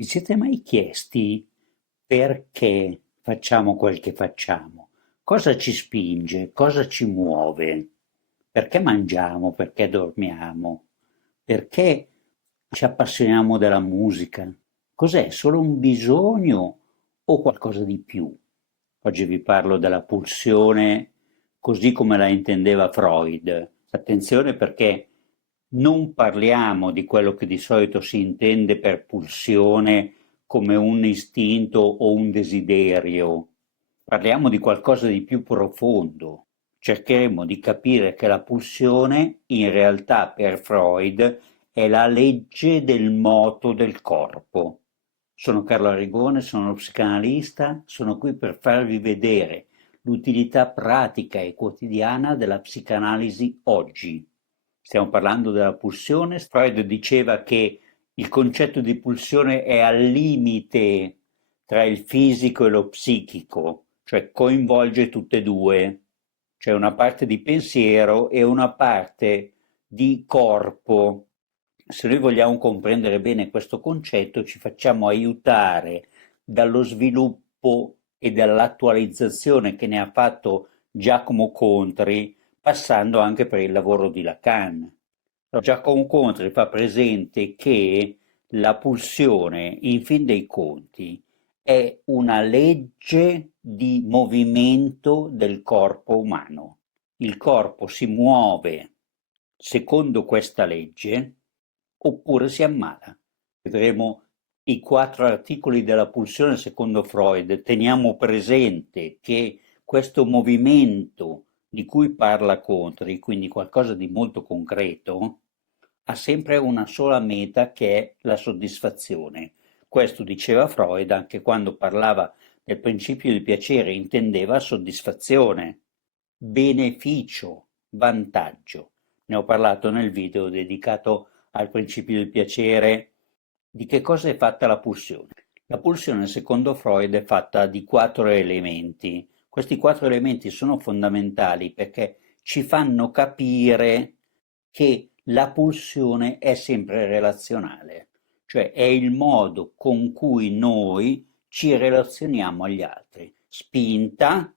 Vi siete mai chiesti perché facciamo quel che facciamo? Cosa ci spinge? Cosa ci muove? Perché mangiamo? Perché dormiamo? Perché ci appassioniamo della musica? Cos'è? Solo un bisogno o qualcosa di più? Oggi vi parlo della pulsione così come la intendeva Freud. Attenzione perché non parliamo di quello che di solito si intende per pulsione come un istinto o un desiderio. Parliamo di qualcosa di più profondo. Cercheremo di capire che la pulsione, in realtà per Freud, è la legge del moto del corpo. Sono Carlo Arrigone, sono uno psicanalista, sono qui per farvi vedere l'utilità pratica e quotidiana della psicanalisi oggi. Stiamo parlando della pulsione. Freud diceva che il concetto di pulsione è al limite tra il fisico e lo psichico, cioè coinvolge tutte e due. C'è una parte di pensiero e una parte di corpo. Se noi vogliamo comprendere bene questo concetto, ci facciamo aiutare dallo sviluppo e dall'attualizzazione che ne ha fatto Giacomo Contri, passando anche per il lavoro di Lacan. Giacomo Contri fa presente che la pulsione, in fin dei conti, è una legge di movimento del corpo umano. Il corpo si muove secondo questa legge oppure si ammala. Vedremo i 4 articoli della pulsione secondo Freud. Teniamo presente che questo movimento di cui parla Contri, quindi qualcosa di molto concreto, ha sempre una sola meta che è la soddisfazione. Questo diceva Freud anche quando parlava del principio di piacere, intendeva soddisfazione, beneficio, vantaggio. Ne ho parlato nel video dedicato al principio del piacere. Di che cosa è fatta la pulsione? La pulsione, secondo Freud, è fatta di 4 elementi. Questi 4 elementi sono fondamentali perché ci fanno capire che la pulsione è sempre relazionale, cioè è il modo con cui noi ci relazioniamo agli altri. Spinta,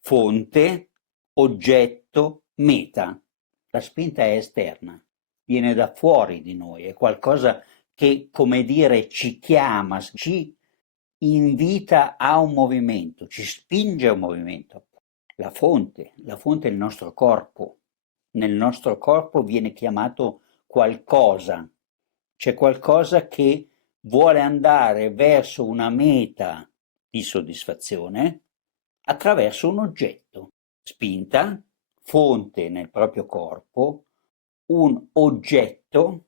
fonte, oggetto, meta. La spinta è esterna, viene da fuori di noi, è qualcosa che, come dire, ci chiama, ci invita a un movimento, ci spinge a un movimento. La fonte è il nostro corpo. Nel nostro corpo viene chiamato qualcosa. C'è qualcosa che vuole andare verso una meta di soddisfazione attraverso un oggetto. Spinta, fonte nel proprio corpo, un oggetto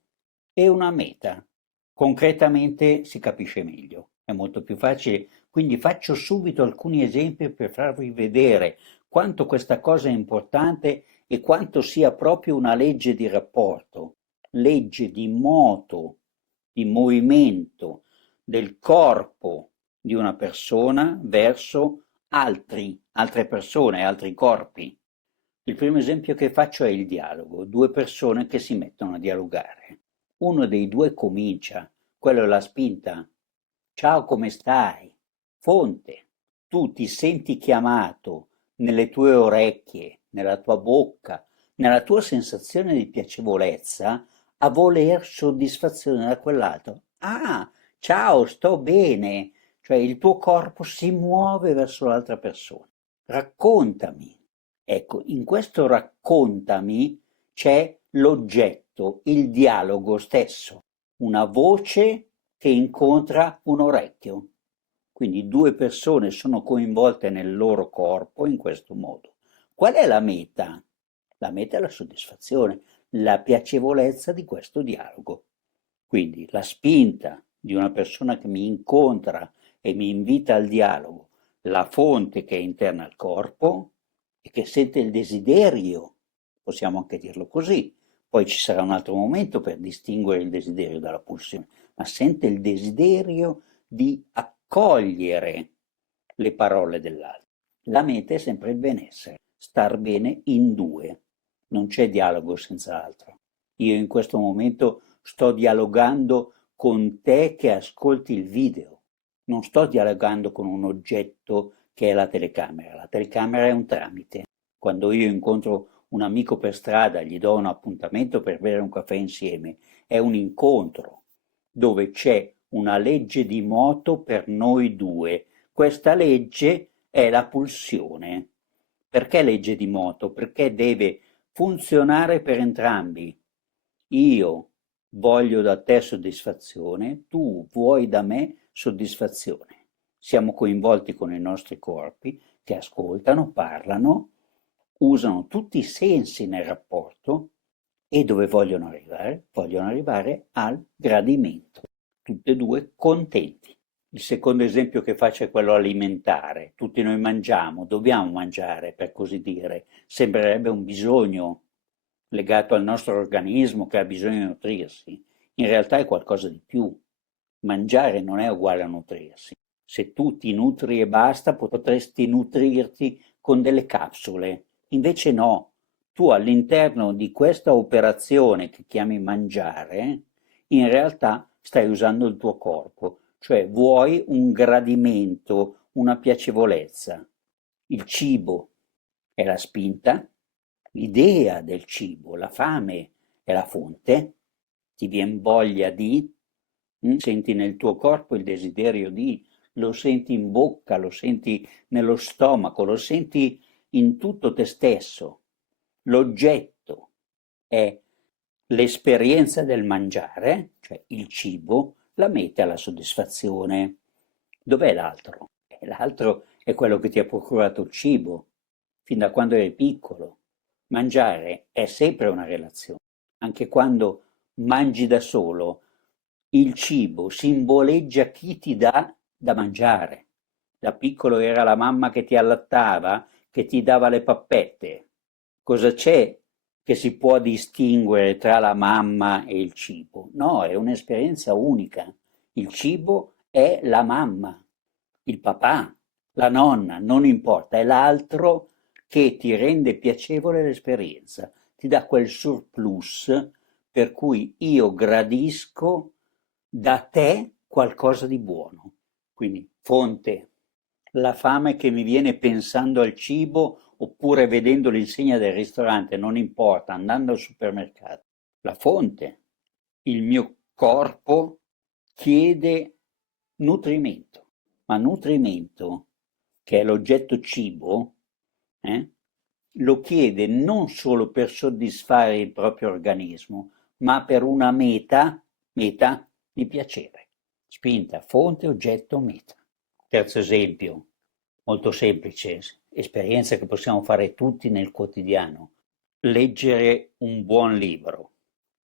e una meta. Concretamente si capisce meglio, è molto più facile, quindi faccio subito alcuni esempi per farvi vedere quanto questa cosa è importante e quanto sia proprio una legge di rapporto, legge di moto, di movimento del corpo di una persona verso altre persone, altri corpi. Il primo esempio che faccio è il dialogo, 2 persone che si mettono a dialogare. Uno dei due comincia, quello è la spinta. Ciao, come stai? Fonte, tu ti senti chiamato nelle tue orecchie, nella tua bocca, nella tua sensazione di piacevolezza a voler soddisfazione da quell'altro. Ah, ciao, sto bene. Cioè il tuo corpo si muove verso l'altra persona. Raccontami. Ecco, in questo raccontami c'è l'oggetto, il dialogo stesso, una voce che incontra un orecchio. Quindi 2 persone sono coinvolte nel loro corpo in questo modo. Qual è la meta? La meta è la soddisfazione, la piacevolezza di questo dialogo. Quindi la spinta di una persona che mi incontra e mi invita al dialogo, la fonte che è interna al corpo e che sente il desiderio, possiamo anche dirlo così, poi ci sarà un altro momento per distinguere il desiderio dalla pulsione, ma sente il desiderio di accogliere le parole dell'altro. La meta è sempre il benessere, star bene in due, non c'è dialogo senza altro. Io in questo momento sto dialogando con te che ascolti il video. Non sto dialogando con un oggetto che è la telecamera. La telecamera è un tramite. Quando io incontro un amico per strada, gli do un appuntamento per bere un caffè insieme, è un incontro dove c'è una legge di moto per noi due. Questa legge è la pulsione. Perché legge di moto? Perché deve funzionare per entrambi. Io voglio da te soddisfazione, tu vuoi da me soddisfazione. Siamo coinvolti con i nostri corpi che ascoltano, parlano, usano tutti i sensi nel rapporto e dove vogliono arrivare? Vogliono arrivare al gradimento, tutti e due contenti. Il secondo esempio che faccio è quello alimentare. Tutti noi mangiamo, dobbiamo mangiare, per così dire. Sembrerebbe un bisogno legato al nostro organismo che ha bisogno di nutrirsi. In realtà è qualcosa di più. Mangiare non è uguale a nutrirsi. Se tu ti nutri e basta, potresti nutrirti con delle capsule. Invece no, tu all'interno di questa operazione che chiami mangiare, in realtà stai usando il tuo corpo, cioè vuoi un gradimento, una piacevolezza. Il cibo è la spinta, l'idea del cibo, la fame è la fonte, ti viene voglia di, senti nel tuo corpo il desiderio di, lo senti in bocca, lo senti nello stomaco, lo senti in tutto te stesso. L'oggetto è l'esperienza del mangiare, cioè il cibo, la meta è la soddisfazione. Dov'è l'altro? L'altro è quello che ti ha procurato il cibo, fin da quando eri piccolo. Mangiare è sempre una relazione. Anche quando mangi da solo, il cibo simboleggia chi ti dà da mangiare. Da piccolo era la mamma che ti allattava, che ti dava le pappette. Cosa c'è che si può distinguere tra la mamma e il cibo? No, è un'esperienza unica. Il cibo è la mamma, il papà, la nonna, non importa, è l'altro che ti rende piacevole l'esperienza, ti dà quel surplus per cui io gradisco da te qualcosa di buono. Quindi fonte, la fame che mi viene pensando al cibo oppure vedendo l'insegna del ristorante, non importa, andando al supermercato. La fonte, il mio corpo chiede nutrimento, ma nutrimento, che è l'oggetto cibo, lo chiede non solo per soddisfare il proprio organismo, ma per una meta di piacere. Spinta, fonte, oggetto, meta. Terzo esempio, molto semplice, esperienza che possiamo fare tutti nel quotidiano. Leggere un buon libro.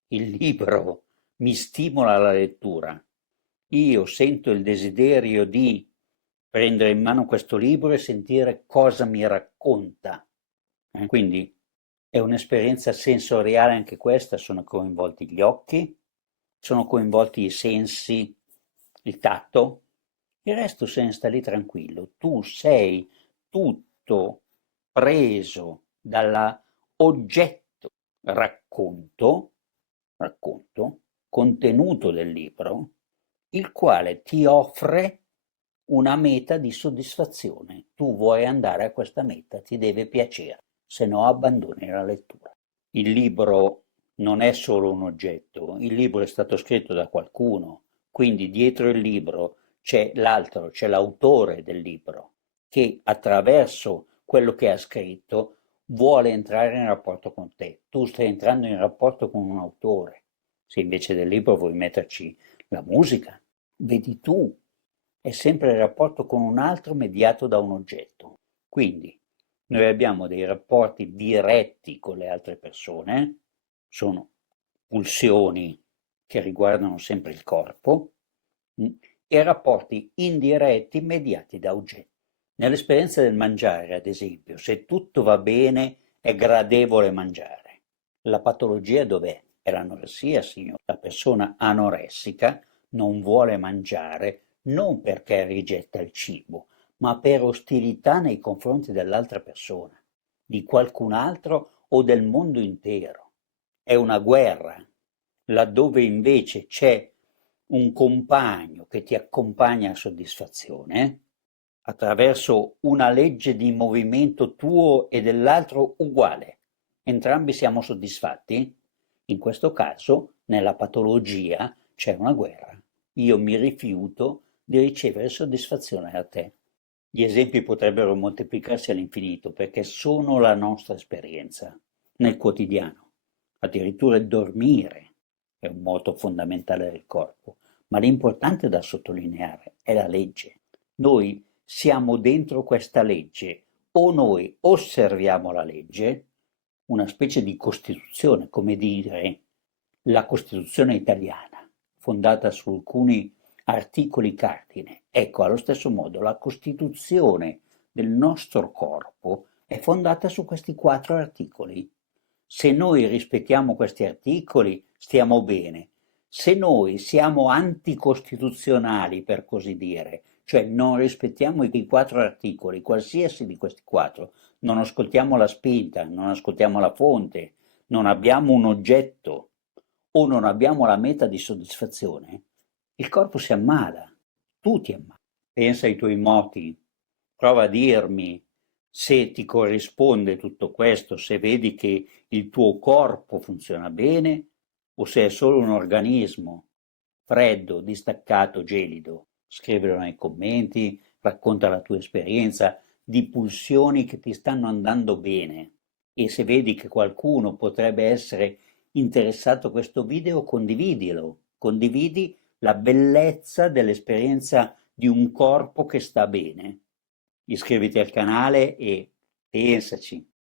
Il libro mi stimola la lettura. Io sento il desiderio di prendere in mano questo libro e sentire cosa mi racconta. Quindi è un'esperienza sensoriale anche questa, sono coinvolti gli occhi, sono coinvolti i sensi, il tatto, il resto se ne sta lì tranquillo. Tu sei tutto preso dalla oggetto racconto, contenuto del libro, il quale ti offre una meta di soddisfazione. Tu vuoi andare a questa meta, ti deve piacere, se no abbandoni la lettura. Il libro non è solo un oggetto, il libro è stato scritto da qualcuno, quindi dietro il libro c'è l'altro, c'è l'autore del libro, che attraverso quello che ha scritto vuole entrare in rapporto con te. Tu stai entrando in rapporto con un autore. Se invece del libro vuoi metterci la musica, vedi tu, è sempre il rapporto con un altro mediato da un oggetto. Quindi noi abbiamo dei rapporti diretti con le altre persone, sono pulsioni che riguardano sempre il corpo, e rapporti indiretti mediati da oggetti. Nell'esperienza del mangiare, ad esempio, se tutto va bene, è gradevole mangiare. La patologia dov'è? È l'anoressia, signore. La persona anoressica non vuole mangiare non perché rigetta il cibo, ma per ostilità nei confronti dell'altra persona, di qualcun altro o del mondo intero. È una guerra, laddove invece c'è un compagno che ti accompagna a soddisfazione attraverso una legge di movimento tuo e dell'altro uguale. Entrambi siamo soddisfatti? In questo caso, nella patologia, c'è una guerra. Io mi rifiuto di ricevere soddisfazione da te. Gli esempi potrebbero moltiplicarsi all'infinito perché sono la nostra esperienza nel quotidiano. Addirittura il dormire è un moto fondamentale del corpo, ma l'importante da sottolineare è la legge. Noi siamo dentro questa legge, o noi osserviamo la legge, una specie di Costituzione, come dire la Costituzione italiana, fondata su alcuni articoli cardine. Ecco, allo stesso modo la Costituzione del nostro corpo è fondata su questi 4 articoli. Se noi rispettiamo questi articoli, stiamo bene. Se noi siamo anticostituzionali, per così dire, cioè non rispettiamo i 4 articoli, qualsiasi di questi 4, non ascoltiamo la spinta, non ascoltiamo la fonte, non abbiamo un oggetto o non abbiamo la meta di soddisfazione, il corpo si ammala, tu ti ammali. Pensa ai tuoi moti, prova a dirmi se ti corrisponde tutto questo, se vedi che il tuo corpo funziona bene o se è solo un organismo freddo, distaccato, gelido. Scrivilo nei commenti, racconta la tua esperienza di pulsioni che ti stanno andando bene e se vedi che qualcuno potrebbe essere interessato a questo video, condividilo, condividi la bellezza dell'esperienza di un corpo che sta bene. Iscriviti al canale e pensaci.